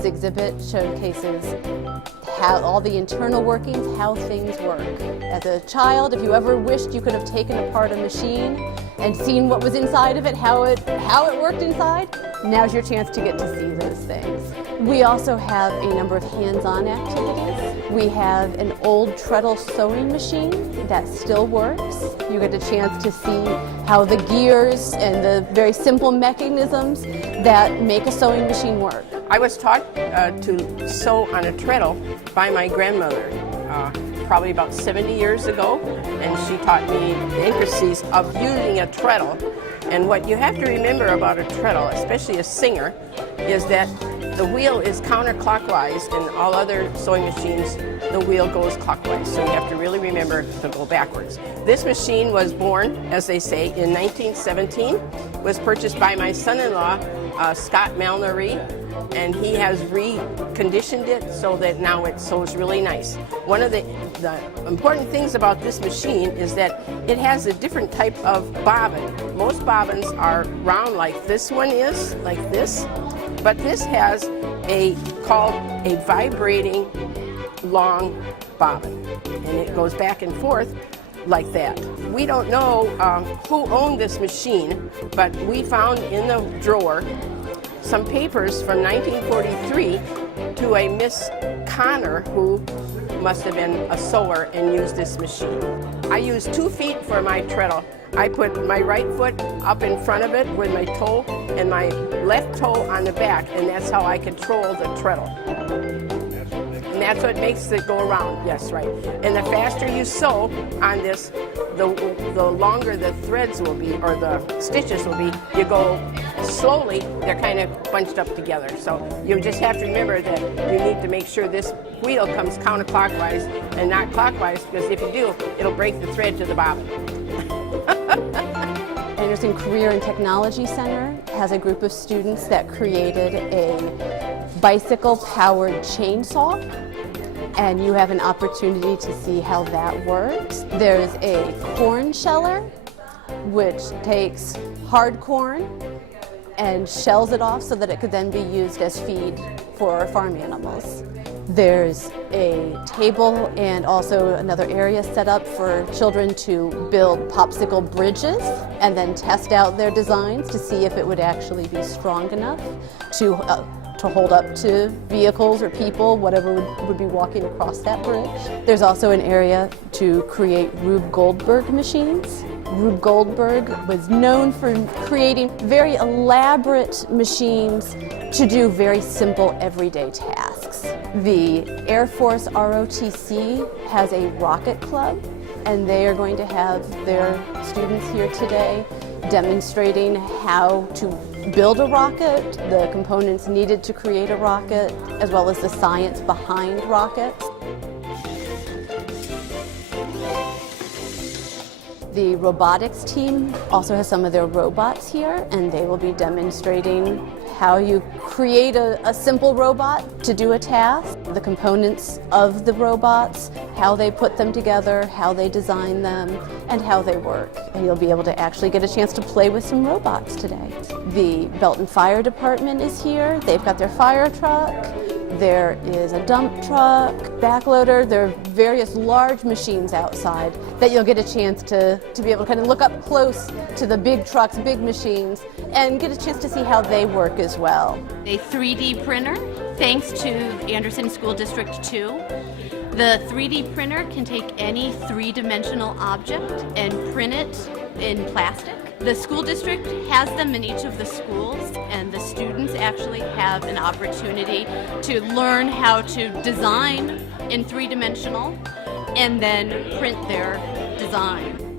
This exhibit showcases how all the internal workings, how things work. As a child, if you ever wished you could have taken apart a machine and seen what was inside of it, how it worked inside, now's your chance to get to see those things. We also have a number of hands-on activities. We have an old treadle sewing machine that still works. You get a chance to see how the gears and the very simple mechanisms that make a sewing machine work. I was taught to sew on a treadle by my grandmother probably about 70 years ago, and she taught me the intricacies of using a treadle. And what you have to remember about a treadle, especially a singer, is that the wheel is counterclockwise. In all other sewing machines, the wheel goes clockwise, so you have to really remember to go backwards. This machine was born, as they say, in 1917. It was purchased by my son-in-law, Scott Malnery, and he has reconditioned it so that now it sews really nice. One of the important things about this machine is that it has a different type of bobbin. Most bobbins are round like this one is, like this, but this has called a vibrating long bobbin, and it goes back and forth like that. We don't know who owned this machine, but we found in the drawer some papers from 1943 to a Miss Connor who must have been a sewer and used this machine. I use 2 feet for my treadle. I put my right foot up in front of it with my toe and my left toe on the back, and that's how I control the treadle. And that's what makes it go around. Yes, right. And the faster you sew on this, the longer the threads will be, or the stitches will be. You go slowly, they're kind of bunched up together. So you just have to remember that you need to make sure this wheel comes counterclockwise and not clockwise, because if you do, it'll break the thread to the bobbin. Anderson Career and Technology Center has a group of students that created a bicycle-powered chainsaw, and you have an opportunity to see how that works. There's a corn sheller, which takes hard corn and shells it off so that it could then be used as feed for farm animals. There's a table and also another area set up for children to build popsicle bridges and then test out their designs to see if it would actually be strong enough to hold up to vehicles or people, whatever would be walking across that bridge. There's also an area to create Rube Goldberg machines. Rube Goldberg was known for creating very elaborate machines to do very simple everyday tasks. The Air Force ROTC has a rocket club, and they are going to have their students here today demonstrating how to build a rocket, the components needed to create a rocket, as well as the science behind rockets. The robotics team also has some of their robots here, and they will be demonstrating how you create a simple robot to do a task, the components of the robots, how they put them together, how they design them, and how they work. And you'll be able to actually get a chance to play with some robots today. The Belton Fire Department is here. They've got their fire truck. There is a dump truck, backloader. There are various large machines outside that you'll get a chance to be able to kind of look up close to the big trucks, big machines, and get a chance to see how they work as well. A 3D printer, thanks to Anderson School District 2. The 3D printer can take any three-dimensional object and print it in plastic. The school district has them in each of the schools, and the students actually have an opportunity to learn how to design in three-dimensional and then print their design.